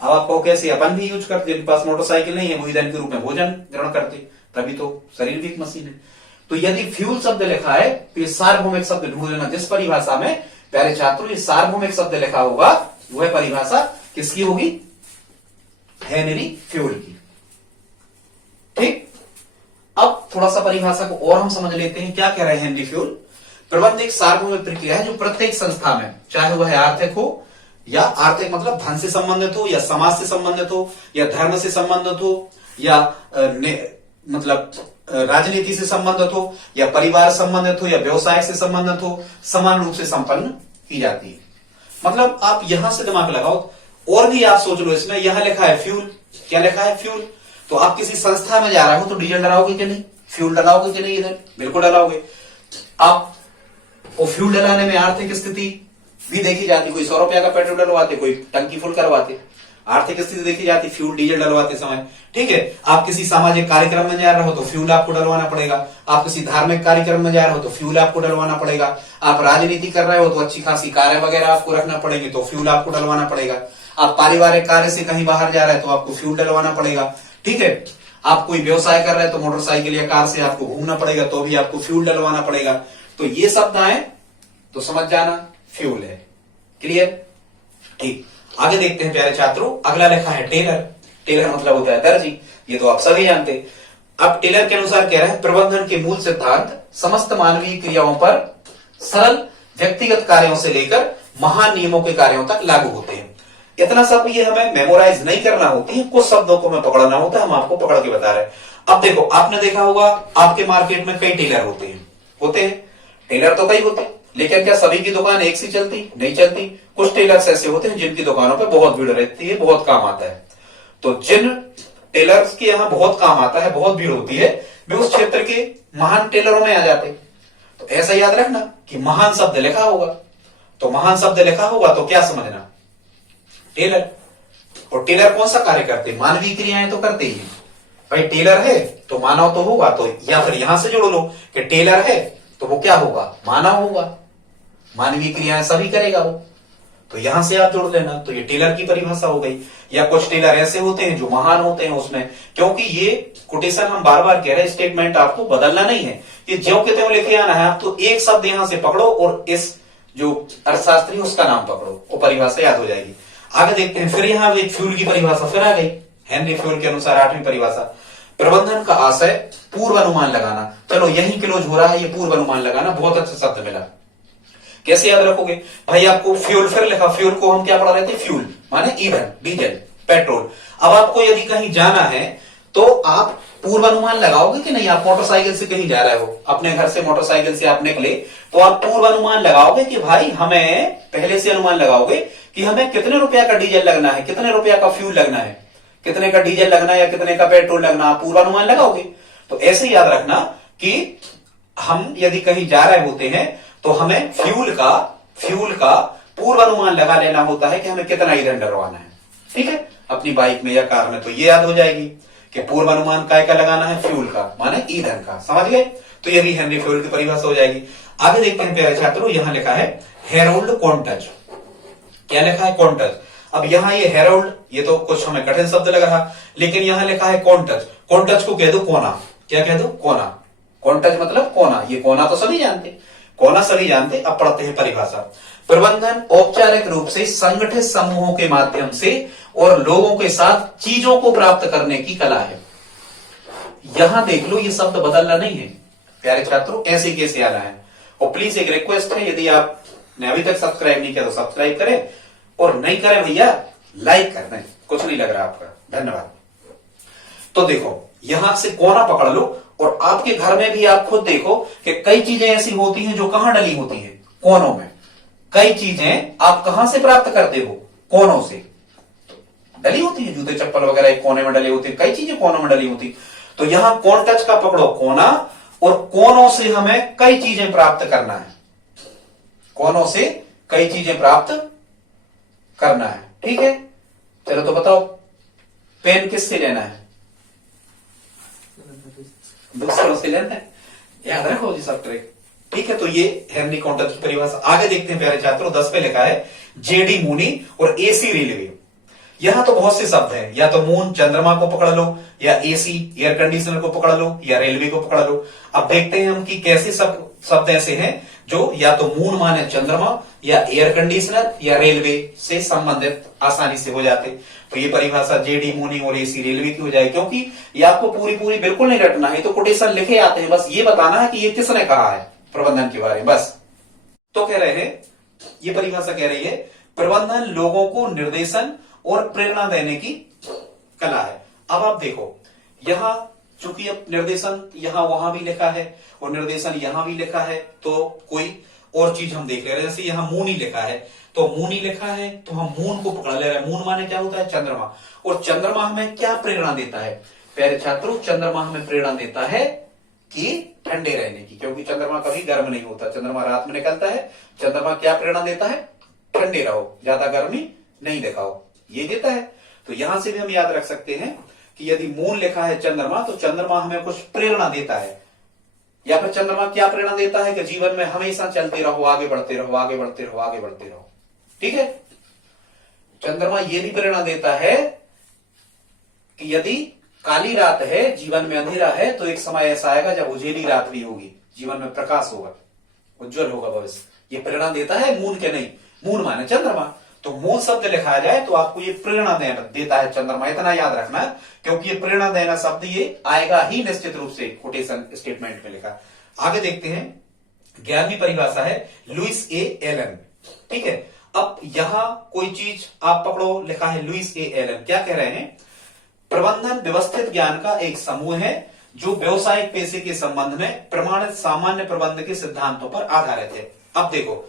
अब आपको कैसे? अपन भी यूज करते, जिनके पास मोटरसाइकिल नहीं है वो ईंधन के रूप में भोजन ग्रहण करते, तभी तो शरीर भी एक मशीन है। तो यदि फ्यूल शब्द लिखा है तो ये सार्वभौमिक शब्द ढूंढ लेना। जिस परिभाषा में प्यारे छात्रों ये सार्वभौमिक शब्द लिखा होगा वह परिभाषा किसकी होगी? हेनरी फ्यूल की। ठीक। अब थोड़ा सा परिभाषा को और हम समझ लेते हैं। क्या कह रहे हैं हेनरी फ्यूल? प्रबंध एक सार्वभौमिक प्रक्रिया है जो प्रत्येक संस्था में, चाहे वह आर्थिक हो या आर्थिक मतलब धन से संबंधित हो या समाज से संबंधित हो या धर्म से संबंधित हो या मतलब राजनीति से संबंधित हो या परिवार संबंधित हो या व्यवसाय से संबंधित हो, समान रूप से संपन्न की जाती है। मतलब आप यहां से दिमाग लगाओ और भी आप सोच लो। इसमें यहां लिखा है फ्यूल। क्या लिखा है? फ्यूल। तो आप किसी संस्था में जा रहे हो तो डीजल डलाओगे कि नहीं? फ्यूल डलाओगे कि नहीं? इधर बिल्कुल डलाओगे। आप वो फ्यूल डलाने में आर्थिक स्थिति भी देखी जाती। कोई 100 रुपया का पेट्रोल डलवाते, कोई टंकी फुल करवाते। आर्थिक स्थिति देखी जाती फ्यूल डीजल डलवाते समय। ठीक है। आप किसी सामाजिक कार्यक्रम में जा रहे हो तो फ्यूल आपको डलवाना पड़ेगा। आप किसी धार्मिक कार्यक्रम में जा रहे हो तो फ्यूल आपको डलवाना पड़ेगा। आप राजनीति कर रहे हो तो अच्छी खासी कारें वगैरह आपको रखना पड़ेंगे तो फ्यूल आपको डलवाना पड़ेगा। आप पारिवारिक कार्य से कहीं बाहर जा रहे हैं तो आपको फ्यूल डलवाना पड़ेगा। ठीक है। आप कोई व्यवसाय कर रहे हैं तो मोटरसाइकिल या कार से आपको घूमना पड़ेगा तो भी आपको फ्यूल डलवाना पड़ेगा। तो ये शब्द आए तो समझ जाना फ्यूल है। क्लियर? ठीक। आगे देखते हैं प्यारे छात्रों। अगला लिखा है टेलर। टेलर मतलब होता है दर्जी। ये तो आप सभी जानते हैं। अब टेलर के अनुसार कह रहे हैं प्रबंधन के मूल सिद्धांत समस्त मानवीय क्रियाओं पर सरल व्यक्तिगत कार्यों से लेकर महान नियमों के कार्यों तक लागू होते हैं। इतना सब ये हमें मेमोराइज नहीं करना होती है, कुछ शब्दों को हमें पकड़ना होता है। हम आपको पकड़ के बता रहे हैं। अब देखो, आपने देखा होगा आपके मार्केट में कई टेलर होते हैं। टेलर तो कई होते हैं, लेकिन क्या सभी की दुकान एक सी चलती? नहीं चलती। कुछ टेलर्स ऐसे होते हैं जिनकी दुकानों पे बहुत भीड़ रहती है, बहुत काम आता है। तो जिन टेलर्स के यहाँ बहुत काम आता है, बहुत भीड़ होती है, वे उस क्षेत्र के महान टेलरों में आ जाते। तो ऐसा याद रखना कि महान शब्द लिखा होगा। तो महान शब्द लिखा होगा तो क्या समझना, टेलर। और टेलर कौन सा कार्य करते, मानवीय क्रियाएं तो करते ही हैं। भाई टेलर है तो मानव तो होगा, तो या फिर यहां से जोड़ लो कि टेलर है तो वो क्या होगा, मानव होगा, मानवीय क्रियाएं सभी करेगा वो, तो यहां से आप जोड़ लेना। तो ये टेलर की परिभाषा हो गई। या कुछ टेलर ऐसे होते हैं जो महान होते हैं उसमें, क्योंकि ये कोटेशन हम बार बार कह रहे हैं, स्टेटमेंट आपको बदलना नहीं है, ये ज्यों के त्यों लेके आना है। आप तो एक शब्द यहां से पकड़ो और इस जो अर्थशास्त्री उसका नाम पकड़ो, वो परिभाषा याद हो जाएगी। आगे देखते हैं, फिर यहाँ एक फ्यूल की परिभाषा फिर आ गई, हेनरी फ्यूल के अनुसार 8वीं परिभाषा, प्रबंधन का आशय पूर्व अनुमान लगाना। चलो यही क्लोज हो रहा है, ये पूर्व अनुमान लगाना, बहुत अच्छा शब्द मिला। कैसे याद रखोगे भाई, आपको फ्यूल फिर लिखा, फ्यूल को हम क्या पढ़ा रहे थे, फ्यूल माने ईंधन, डीजल, पेट्रोल। अब आपको यदि कहीं जाना है तो आप पूर्व अनुमान लगाओगे कि नहीं। आप मोटरसाइकिल से कहीं जा रहे हो, अपने घर से मोटरसाइकिल से आप निकले, तो आप पूर्व अनुमान लगाओगे कि भाई हमें, पहले से अनुमान लगाओगे कि हमें कितने रुपया का डीजल लगना है, कितने रुपया का फ्यूल लगना है, कितने का डीजल लगना है या कितने का पेट्रोल लगना, आप पूर्व अनुमान लगाओगे। तो ऐसे याद रखना कि हम यदि कहीं जा रहे होते हैं तो हमें फ्यूल का पूर्व अनुमान लगा लेना होता है कि हमें कितना ईंधन डलवाना है, ठीक है, अपनी बाइक में या कार में। तो ये याद हो जाएगी कि पूर्व अनुमान काय का लगाना है, फ्यूल का माने ईंधन का, समझ गए। तो ये भी हेनरी फ्यूल की परिभाषा हो जाएगी। आगे देखते हैं प्यारे छात्रों, यहां लिखा है हेरोल्ड कॉन्टज। क्या लिखा है, कॉन्टज। अब यहाँ ये हेरोल्ड, ये तो कुछ हमें कठिन शब्द लग रहा, लेकिन यहां लिखा है कॉन्टज। कॉन्टज को कह दो कोना, क्या कह दो, कोना। कॉन्टज मतलब कोना, ये कोना तो सभी जानते, कोना सभी जानते। अब पढ़ते हैं परिभाषा। प्रबंधन औपचारिक रूप से संगठित समूहों के माध्यम से और लोगों के साथ चीजों को प्राप्त करने की कला है। यहां देख लो, ये शब्द बदलना नहीं है प्यारे छात्रों, ऐसे कैसे आना है। और प्लीज एक रिक्वेस्ट है, यदि आपने अभी तक सब्सक्राइब नहीं किया तो सब्सक्राइब करें, और नहीं करें भैया लाइक कर दें, कुछ नहीं लग रहा आपका, धन्यवाद। तो देखो यहां से कोना पकड़ लो, और आपके घर में भी आप खुद देखो कि कई चीजें ऐसी होती हैं जो कहां डली होती हैं, कोनों में। कई चीजें आप कहां से प्राप्त करते हो, कोनों से डली होती है, जूते चप्पल वगैरह एक कोने में डली होती है, कई चीजें कोनों में डली होती। तो यहां कॉन्टच का पकड़ो कोना, और कोनों से हमें कई चीजें प्राप्त करना है, कोनों से कई चीजें प्राप्त करना है, ठीक है। चलो तो बताओ, पेन किससे लेना है, दूसरों से लेना है, याद रखो जी सब ट्रिक, ठीक है। तो ये हेनरी कॉन्टज की परिभाषा। आगे देखते हैं प्यारे छात्रों, 10 पे लिखा है जेडी मूनी और एसी रेलवे। यहां तो बहुत से शब्द हैं, या तो मून चंद्रमा को पकड़ लो, या एसी एयर कंडीशनर को पकड़ लो, या रेलवे को पकड़ लो। अब देखते हैं हम कि कैसे शब्द ऐसे हैं जो या तो मून माने चंद्रमा, या एयर कंडीशनर, या रेलवे से संबंधित आसानी से हो जाते। तो ये परिभाषा जेडी मूनी और एसी रेलवे की हो जाए, क्योंकि ये आपको पूरी बिल्कुल नहीं रटना है, तो कोटेशन लिखे आते हैं, बस ये बताना है कि ये किसने कहा है प्रबंधन के बारे में, बस। तो कह रहे हैं, ये परिभाषा कह रही है प्रबंधन लोगों को निर्देशन और प्रेरणा देने की कला है। अब आप देखो, यहां चूंकि अब निर्देशन यहां वहां भी लिखा है और निर्देशन यहां भी लिखा है, तो कोई और चीज हम देख ले रहे हैं। जैसे यहां मून ही लिखा है, तो मून ही लिखा है तो हम मून को पकड़ ले रहे हैं। मून माने क्या होता है, चंद्रमा। और चंद्रमा हमें क्या प्रेरणा देता है प्यारे छात्रों, चंद्रमा हमें प्रेरणा देता है कि ठंडे रहने की, क्योंकि चंद्रमा कभी गर्म नहीं होता, चंद्रमा रात में निकलता है। चंद्रमा क्या प्रेरणा देता है, ठंडे रहो, ज्यादा गर्मी नहीं दिखाओ, ये देता है। तो यहां से भी हम याद रख सकते हैं कि यदि मून लिखा है चंद्रमा, तो चंद्रमा हमें कुछ प्रेरणा देता है। या फिर चंद्रमा क्या प्रेरणा देता है कि जीवन में हमेशा चलते रहो, आगे बढ़ते रहो, आगे बढ़ते रहो, आगे बढ़ते रहो, ठीक है। चंद्रमा ये भी प्रेरणा देता है कि यदि काली रात है, जीवन में अंधेरा है, तो एक समय ऐसा आएगा जब उजेली रात भी होगी, जीवन में प्रकाश होगा, उज्जवल होगा भविष्य। ये प्रेरणा देता है मून के नहीं, मून माने चंद्रमा। तो मून शब्द लिखा जाए तो आपको ये प्रेरणा देता है चंद्रमा, इतना याद रखना, क्योंकि ये प्रेरणा देना शब्द ये आएगा ही निश्चित रूप से कोटेशन स्टेटमेंट में लिखा। आगे देखते हैं, 11वीं परिभाषा है लुइस ए एलन, ठीक है। अब यहां कोई चीज आप पकड़ो, लिखा है लुइस ए एलन। क्या कह रहे हैं, प्रबंधन व्यवस्थित ज्ञान का एक समूह है जो व्यवसायिक पेशे के संबंध में प्रमाणित सामान्य प्रबंध के सिद्धांतों पर आधारित है। अब देखो,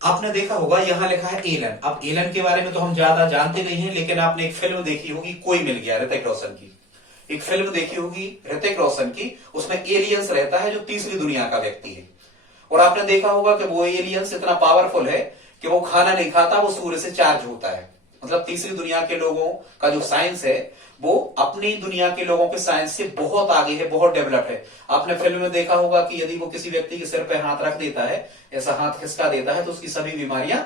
आपने देखा होगा यहां लिखा है एलन। अब एलन के बारे में तो हम ज्यादा जानते नहीं हैं, लेकिन आपने एक फिल्म देखी होगी, कोई मिल गया, ऋतिक रोशन की एक फिल्म देखी होगी ऋतिक रोशन की, उसमें एलियंस रहता है जो तीसरी दुनिया का व्यक्ति है, और आपने देखा होगा कि वो एलियंस इतना पावरफुल है कि वो खाना नहीं खाता, वो सूर्य से चार्ज होता है। मतलब तीसरी दुनिया के लोगों का जो साइंस है वो अपनी दुनिया के लोगों के साइंस से बहुत आगे है, बहुत डेवलप है। आपने फिल्म में देखा होगा कि यदि वो किसी व्यक्ति के सिर पे हाथ रख देता है, ऐसा हाथ खिसका देता है, तो उसकी सभी बीमारियां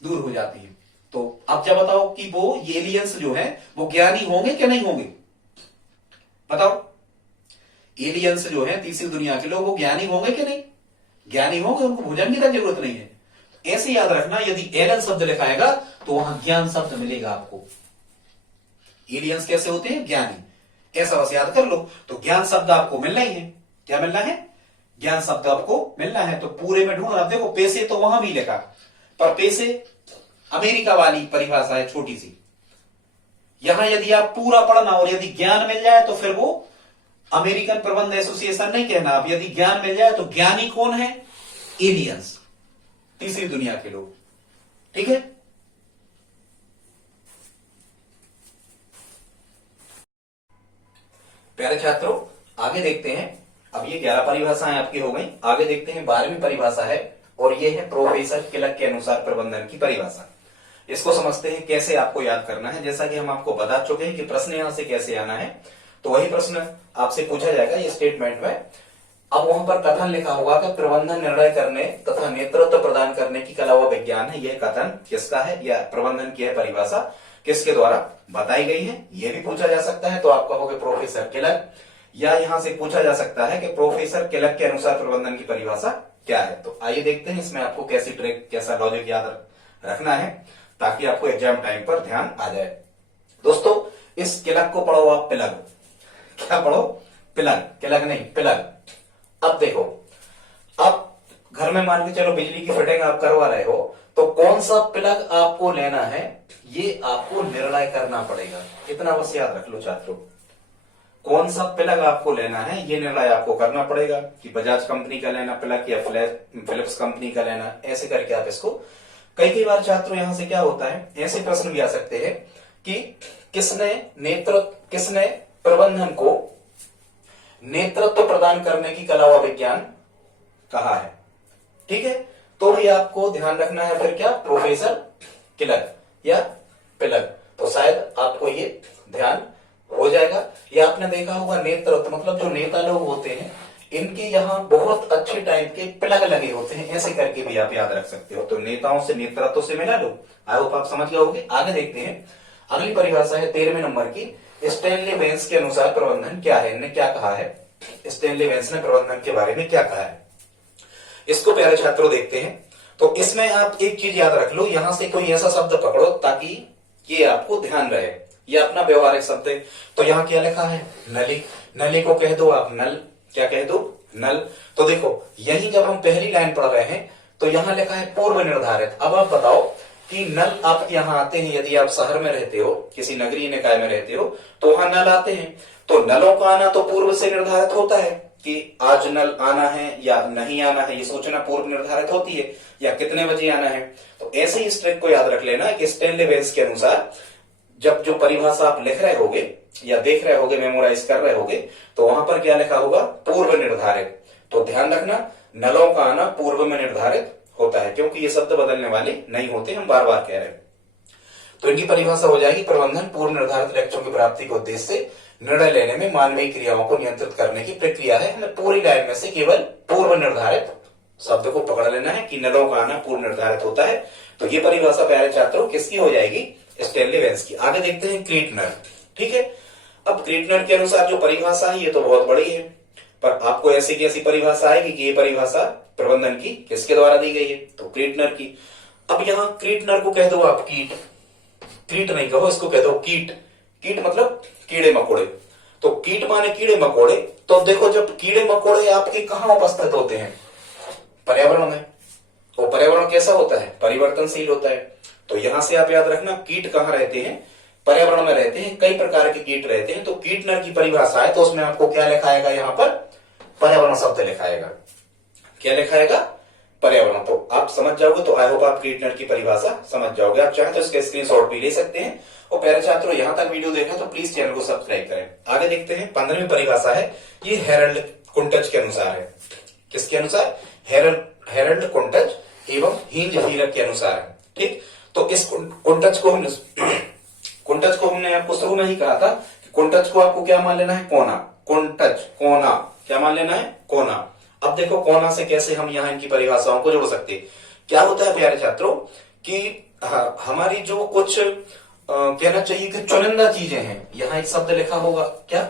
दूर हो जाती है। तो अब जब बताओ कि वो एलियंस जो है वो ज्ञानी होंगे कि नहीं होंगे? बताओ, एलियंस जो है तीसरी दुनिया के लोग, वो ज्ञानी होंगे कि नहीं? ज्ञानी होंगे, उनको भोजन की तो जरूरत नहीं है। ऐसे याद रखना, यदि एलन शब्द लिखाएगा तो वहां ज्ञान शब्द मिलेगा आपको। एलियंस कैसे होते हैं? ज्ञानी। ऐसा बस याद कर लो। तो ज्ञान शब्द आपको मिलना ही है। क्या मिलना है? ज्ञान शब्द आपको मिलना है। तो पूरे में ढूंढना। देखो पैसे तो वहां भी लिखा, पर पैसे अमेरिका वाली परिभाषा है, छोटी सी। यहां यदि आप पूरा पढ़ना और यदि ज्ञान मिल जाए तो फिर वो अमेरिकन प्रबंध एसोसिएशन नहीं कहना। अब यदि ज्ञान मिल जाए तो ज्ञानी कौन है? एलियंस, तीसरी दुनिया के लोग। ठीक है। प्यारे छात्रों, आगे देखते हैं। अब ये 11 परिभाषाएं आपकी हो गई। आगे देखते हैं 12वीं परिभाषा है, और ये है प्रोफेसर किलक के अनुसार प्रबंधन की परिभाषा। इसको समझते हैं कैसे आपको याद करना है। जैसा कि हम आपको बता चुके हैं कि प्रश्न यहां से कैसे आना है, तो वही प्रश्न आपसे पूछा जाएगा ये स्टेटमेंट में। अब वहां पर कथन लिखा होगा कि प्रबंधन निर्णय करने तथा नेतृत्व प्रदान करने की कला व विज्ञान है। यह कथन किसका है, या प्रबंधन की है परिभाषा किसके द्वारा बताई गई है? यह भी पूछा जा सकता है। तो आप कहोगे प्रोफेसर किलक, या यहां से पूछा जा सकता है कि प्रोफेसर किलक के अनुसार प्रबंधन की परिभाषा क्या है। तो आइए देखते हैं इसमें आपको कैसी ट्रिक, कैसा लॉजिक याद रखना है, ताकि आपको एग्जाम टाइम पर ध्यान आ जाए। दोस्तों, इस किलक को पढ़ो आप पिलग। क्या पढ़ो? पिलग, किलक नहीं, पिलग। अब देखो, अब घर में मान के चलो बिजली की फिटिंग आप करवा रहे हो, तो कौन सा प्लग आपको लेना है ये आपको निर्णय करना पड़ेगा। इतना बस याद रख लो छात्रों, कौन सा प्लग आपको लेना है ये निर्णय आपको करना पड़ेगा, कि बजाज कंपनी का लेना प्लग या फिलिप्स कंपनी का लेना। ऐसे करके आप इसको, कई बार छात्रों यहां से क्या होता है, ऐसे प्रश्न भी आ सकते हैं कि किसने प्रबंधन को नेतृत्व प्रदान करने की कला व विज्ञान कहा है। ठीक है, तो भी आपको ध्यान रखना है फिर क्या, प्रोफेसर किलक या पिलक। तो शायद आपको ये ध्यान हो जाएगा। या आपने देखा होगा नेतृत्व मतलब जो नेता लोग होते हैं, इनके यहाँ बहुत अच्छे टाइप के प्लग लगे होते हैं। ऐसे करके भी आप याद रख सकते हो। तो नेताओं से, नेतृत्व से मिला लो। आई होप आप समझ गए होंगे। आगे देखते हैं, अगली परिभाषा है 13वें नंबर की। स्टैनली वेंस के अनुसार प्रबंधन क्या है, इन्होंने क्या कहा है, स्टैनली वेंस ने प्रबंधन के बारे में क्या कहा है, इसको प्यारे छात्रों देखते हैं। तो इसमें आप एक चीज याद रख लो, यहां से कोई ऐसा शब्द पकड़ो ताकि ये आपको ध्यान रहे। ये अपना व्यवहारिक शब्द है। तो यहाँ क्या लिखा है, नली। नली को कह दो आप नल। क्या कह दो, नल। तो देखो यही जब हम पहली लाइन पढ़ रहे हैं तो यहाँ लिखा है पूर्व निर्धारित। अब आप बताओ कि नल आपके यहाँ आते हैं, यदि आप शहर में रहते हो, किसी नगरीय निकाय में रहते हो, तो वहां नल आते हैं। तो नलों का आना तो पूर्व से निर्धारित होता है कि आज नल आना है या नहीं आना है, ये सोचना पूर्व निर्धारित होती है, या कितने बजे आना है। तो ऐसे ही इस ट्रिक को याद रख लेना कि स्टैनली वेंस के अनुसार जब जो परिभाषा आप लिख रहे होगे या देख रहे होगे, मेमोराइज कर रहे होगे, तो वहां पर क्या लिखा होगा, पूर्व निर्धारित। तो ध्यान रखना, नलों का आना पूर्व में निर्धारित होता है, क्योंकि ये शब्द बदलने वाले नहीं होते, हम बार बार कह रहे हैं। तो इनकी परिभाषा हो जाएगी, प्रबंधन पूर्व निर्धारित लक्ष्यों की प्राप्ति के उद्देश्य से निर्णय लेने में मानवीय क्रियाओं को नियंत्रित करने की प्रक्रिया है। हमें पूरी लाइन में से केवल पूर्व निर्धारित शब्द को पकड़ लेना है कि नलों का आना पूर्व निर्धारित होता है। तो ये परिभाषा प्यारे छात्रों किसकी हो जाएगी, स्टैनली वेंस की। आगे देखते हैं क्रीटनर। ठीक है, अब क्रीटनर के अनुसार जो परिभाषा है ये तो बहुत बड़ी है, पर आपको ऐसी की ऐसी परिभाषा आएगी कि ये परिभाषा प्रबंधन की किसके द्वारा दी गई है, तो क्रीटनर की। अब यहाँ क्रीटनर को कह दो आप कीट। कीट नहीं कहो, इसको कह दो कीट। कीट मतलब कीड़े मकोड़े। तो कीट माने कीड़े मकोड़े। तो देखो जब कीड़े मकोड़े आपके कहाँ उपस्थित होते हैं, पर्यावरण में। तो पर्यावरण कैसा होता है, परिवर्तनशील होता है। तो यहां से आप याद रखना, कीट कहाँ रहते हैं, पर्यावरण में रहते हैं। कई प्रकार के कीट रहते हैं। तो कीटनर की परिभाषा है, तो उसमें आपको क्या लिखाएगा, यहाँ पर पर्यावरण शब्द लिखाएगा। क्या लिखाएगा, पर्यावरण। तो आप समझ जाओगे। तो आई होप आप कीटनर की परिभाषा समझ जाओगे। आप चाहे तो इसके स्क्रीनशॉट भी ले सकते हैं। और प्यारे छात्रों यहां तक वीडियो देखा तो प्लीज चैनल को सब्सक्राइब करें। आगे देखते हैं 15वीं परिभाषा है, ये हेरल्ड कुंटज के अनुसार है। किसके अनुसार, हेरल्ड हेरल्ड कुंटज एवं हिंज हीरक के अनुसार है। ठीक, तो इस कुंटज को हमने आपको शुरू में ही कहा था कि कुंटज को आपको क्या मान लेना है, कोना। कुंटज कोना क्या मान लेना है, कोना। अब देखो कोना से कैसे हम यहाँ इनकी परिभाषाओं को जोड़ सकते हैं। क्या होता है प्यारे छात्रों कि हमारी जो कुछ कहना चाहिए कि चुनिंदा चीजें हैं, यहाँ एक शब्द लिखा होगा क्या,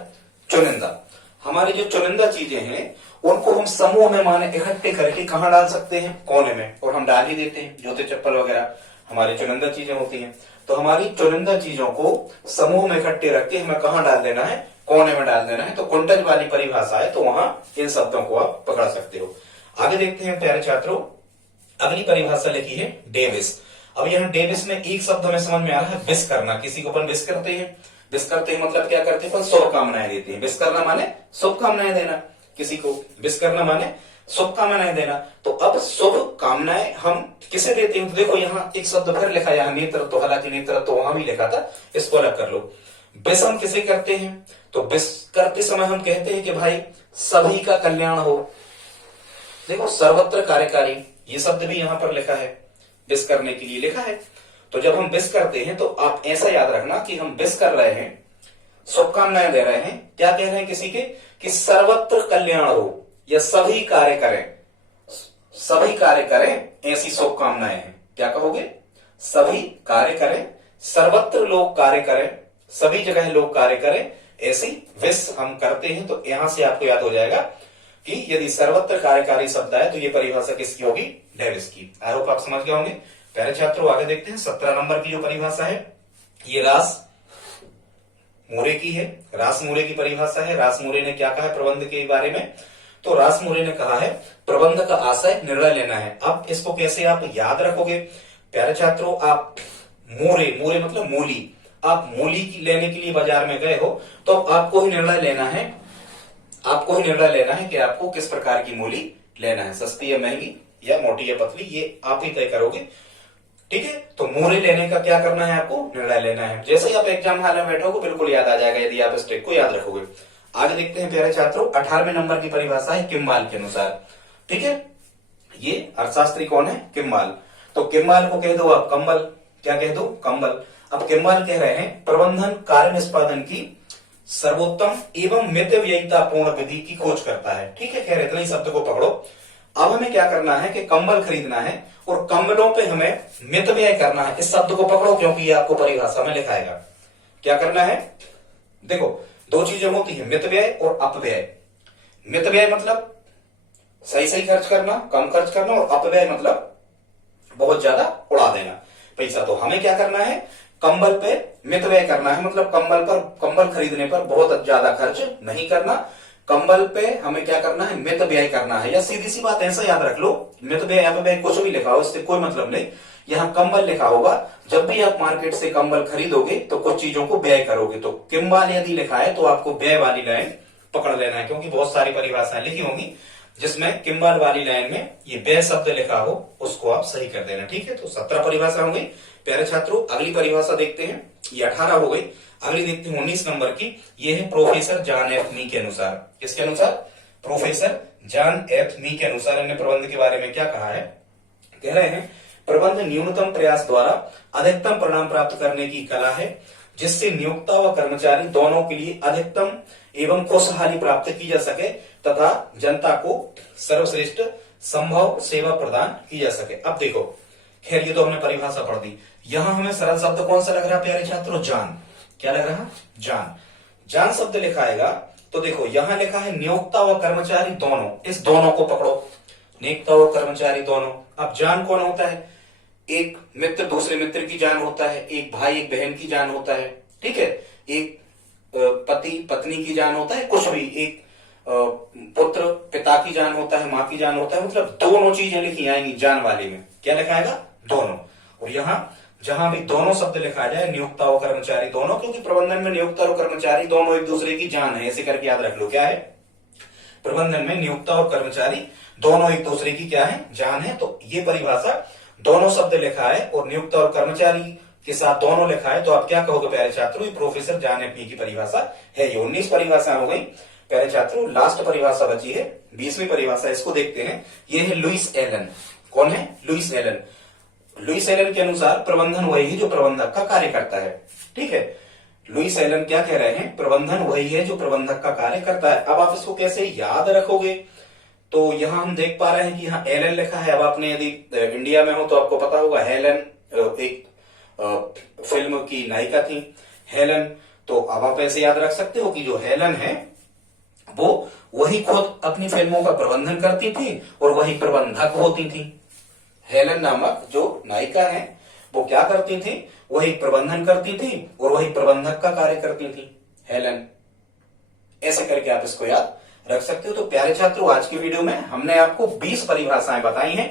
चुनिंदा। हमारी जो चुनिंदा चीजें हैं उनको हम समूह में माने इकट्ठे करके कहाँ डाल सकते हैं, कोने में, और हम डाल ही देते हैं। जूते चप्पल वगैरह हमारी चुनिंदा चीजें होती हैं, तो हमारी चुनिंदा चीजों को समूह में इकट्ठे रख के हमें कहाँ डाल देना है, कोने में डाल देना है। तो कुंटज वाली परिभाषा है, तो वहां इन शब्दों को आप पकड़ सकते हो। आगे देखते हैं प्यारे छात्रों, अगली परिभाषा लिखी है डेविस। अब यहाँ डेविस में एक शब्द हमें समझ में आ रहा है, विश करना। किसी को अपन विश करते हैं, विश करते हैं मतलब क्या करते हैं, शुभकामनाएं देते हैं। विश करना माने शुभकामनाएं देना, किसी को विश करना माने शुभकामनाएं देना। तो अब शुभकामनाएं हम किसे देते हैं, तो देखो यहाँ एक शब्द फिर लिखा है, यहाँ नेतृत्व, हालांकि नेतृत्व वहां भी लिखा था, इसको अलग कर लो। विश हम किसे करते हैं, तो विश करते समय हम कहते हैं कि भाई सभी का कल्याण हो। देखो सर्वत्र कार्यकारी, ये शब्द भी यहाँ पर लिखा है, विश करने के लिए लिखा है। तो जब हम विश करते हैं तो आप ऐसा याद रखना कि हम विश कर रहे हैं, शुभकामनाएं दे रहे हैं। क्या कह रहे हैं किसी के, कि सर्वत्र कल्याण हो या सभी कार्य करें, सभी कार्य करें, ऐसी शुभकामनाएं हैं। क्या कहोगे, सभी कार्य करें, सर्वत्र लोग कार्य करें, सभी जगह लोग कार्य करें, ऐसी विश हम करते हैं। तो यहां से आपको याद हो जाएगा कि यदि सर्वत्र कार्यकारी शब्द है तो ये परिभाषा किसकी होगी, डेविस की। आई होप आप समझ गए होंगे। प्यारे छात्रों आगे देखते हैं 17 नंबर की जो परिभाषा है, ये रास मोरे की है। रास मोरे की परिभाषा है। रास मोरे ने क्या कहा है प्रबंध के बारे में, तो रास मोरे ने कहा है प्रबंध का आशय निर्णय लेना है। अब इसको कैसे आप याद रखोगे प्यारे छात्रों, आप मोरे मतलब मूली, आप मूली की लेने के लिए बाजार में गए हो तो आपको ही निर्णय लेना है, आपको ही निर्णय लेना है कि आपको किस प्रकार की मूली लेना है, सस्ती या महंगी या मोटी या पतली, ये आप ही तय करोगे। ठीक है, तो मोरे लेने का क्या करना है, आपको निर्णय लेना है। जैसे ही आप एग्जाम हॉल में बैठोगे बिल्कुल याद आ जाएगा यदि आप इस ट्रिक को याद रखोगे। आगे देखते हैं प्यारे छात्रों 18वें नंबर की परिभाषा है किम्बाल के अनुसार। ठीक है, ये अर्थशास्त्री कौन है, किम्बाल। तो किम्बाल को कह दो आप कंबल, क्या कह दो, कंबल। अब किम्बाल कह रहे हैं प्रबंधन कार्य निष्पादन की सर्वोत्तम एवं मितव्ययितापूर्ण विधि की खोज करता है। ठीक है, खैर इतना ही शब्द को पकड़ो। अब हमें क्या करना है कि कंबल खरीदना है और कंबलों पे हमें मितव्यय करना है। इस शब्द को पकड़ो क्योंकि ये आपको परिभाषा में लिखाएगा। क्या करना है, देखो दो चीजें होती है, मितव्यय और अपव्यय। मितव्यय मतलब सही सही खर्च करना, कम खर्च करना, और अपव्यय मतलब बहुत ज्यादा उड़ा देना पैसा। तो हमें क्या करना है, कंबल पे मितव्यय करना है, मतलब कंबल खरीदने पर बहुत ज्यादा खर्च नहीं करना। कंबल पे हमें क्या करना है, मित व्यय करना है। या सीधी सी बात ऐसा याद रख लो, मित व्यय अपव्यय कुछ भी लिखा हो इससे कोई मतलब नहीं, यहाँ कंबल लिखा होगा। जब भी आप मार्केट से कंबल खरीदोगे तो कुछ चीजों को व्यय करोगे, तो किम्बाल यदि लिखा है तो आपको व्यय वाली लाइन पकड़ लेना है, क्योंकि बहुत सारी परिभाषाएं लिखी होंगी जिसमें किम्बाल वाली लाइन में ये व्यय शब्द लिखा हो उसको आप सही कर देना। ठीक है, तो 17 परिभाषा हो गई प्यारे छात्रों। अगली परिभाषा देखते हैं, ये 18 हो गई। अगली देखते हैं 19 नंबर की, ये है प्रोफेसर जॉन एफ मी के अनुसार। किसके अनुसार, प्रोफेसर जॉन एफ मी के अनुसार। इन्होंने प्रबंध के बारे में क्या कहा है, कह रहे हैं प्रबंध न्यूनतम प्रयास द्वारा अधिकतम परिणाम प्राप्त करने की कला है, जिससे नियोक्ता व कर्मचारी दोनों के लिए अधिकतम एवं खुशहाली प्राप्त की जा सके तथा जनता को सर्वश्रेष्ठ संभव सेवा प्रदान की जा सके। अब देखो, खैर ये तो हमने परिभाषा पढ़ दी। यहां हमें सरल शब्द कौन सा लग रहा है प्यारे छात्रों, जान। क्या लग रहा, जान। जान शब्द लिखाएगा तो देखो यहां लिखा है नियोक्ता व कर्मचारी दोनों, इस दोनों को पकड़ो, नियोक्ता व कर्मचारी दोनों। अब जान कौन होता है, एक मित्र दूसरे मित्र की जान होता है, एक भाई एक बहन की जान होता है। ठीक है, एक पति पत्नी की जान होता है, कुछ भी, एक पुत्र पिता की जान होता है, माँ की जान होता है, मतलब दोनों चीजें लिखी आएंगी जान वाले में। क्या लिखाएगा, दोनों। और यहाँ जहां भी दोनों शब्द लिखा जाए, नियोक्ता और कर्मचारी दोनों, क्योंकि प्रबंधन में नियोक्ता और कर्मचारी दोनों एक दूसरे की जान है, ऐसे करके याद रख लो। क्या है, प्रबंधन में नियोक्ता और कर्मचारी दोनों एक दूसरे की क्या है, जान है। तो ये परिभाषा दोनों शब्द लिखा है और नियोक्ता और कर्मचारी के साथ दोनों लिखा है, तो आप क्या कहोगे प्यारे छात्रों? प्रोफेसर जॉन एफ की परिभाषा है। ये 19 परिभाषा हो गई प्यारे छात्रों। लास्ट परिभाषा बची है 20वीं परिभाषा, इसको देखते हैं। ये है लुईस एलन। कौन है? Lewis Elon. लुईस एलन के अनुसार प्रबंधन वही है जो प्रबंधक का कार्य करता है। ठीक है, लुईस एलन क्या कह रहे हैं? प्रबंधन वही है जो प्रबंधक का कार्य करता है। अब आप इसको कैसे याद रखोगे? तो यहां हम देख पा रहे हैं कि यहाँ एलन लिखा है। अब आपने यदि इंडिया में हो तो आपको पता होगा हेलन एक फिल्म की नायिका थी, हेलन। तो अब आप ऐसे याद रख सकते हो कि जो हेलन है वो वही खुद अपनी फिल्मों का प्रबंधन करती थी और वही प्रबंधक होती थी। हेलन नामक जो नायिका है वो क्या करती थी? वही प्रबंधन करती थी और वही प्रबंधक का कार्य करती थी, हेलन। ऐसे करके आप इसको याद रख सकते हो। तो प्यारे छात्रों, आज की वीडियो में हमने आपको 20 परिभाषाएं बताई हैं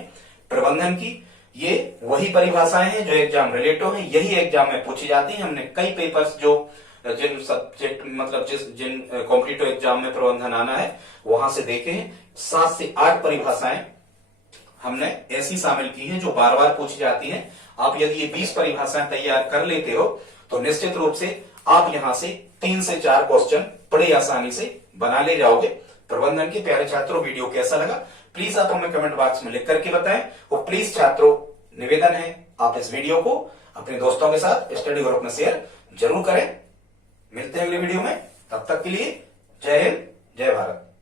प्रबंधन की। ये वही परिभाषाएं हैं जो एग्जाम रिलेटिव हैं, यही एग्जाम में पूछी जाती है। हमने कई पेपर्स जो जिन सब्जेक्ट मतलब जिन कॉम्पिटिटिव एग्जाम में प्रबंधन आना है वहां से देखे हैं। 7 से 8 परिभाषाएं हमने ऐसी शामिल की हैं जो बार बार पूछी जाती हैं। आप यदि ये 20 परिभाषाएं तैयार कर लेते हो तो निश्चित रूप से आप यहां से 3 से 4 क्वेश्चन बड़े आसानी से बना ले जाओगे प्रबंधन के। प्यारे छात्रों, वीडियो कैसा लगा प्लीज आप हमें कमेंट बॉक्स में लिख करके बताएं। और प्लीज छात्रों, निवेदन है आप इस वीडियो को अपने दोस्तों के साथ स्टडी ग्रुप में शेयर जरूर करें। मिलते हैं अगले वीडियो में, तब तक के लिए जय हिंद, जय भारत।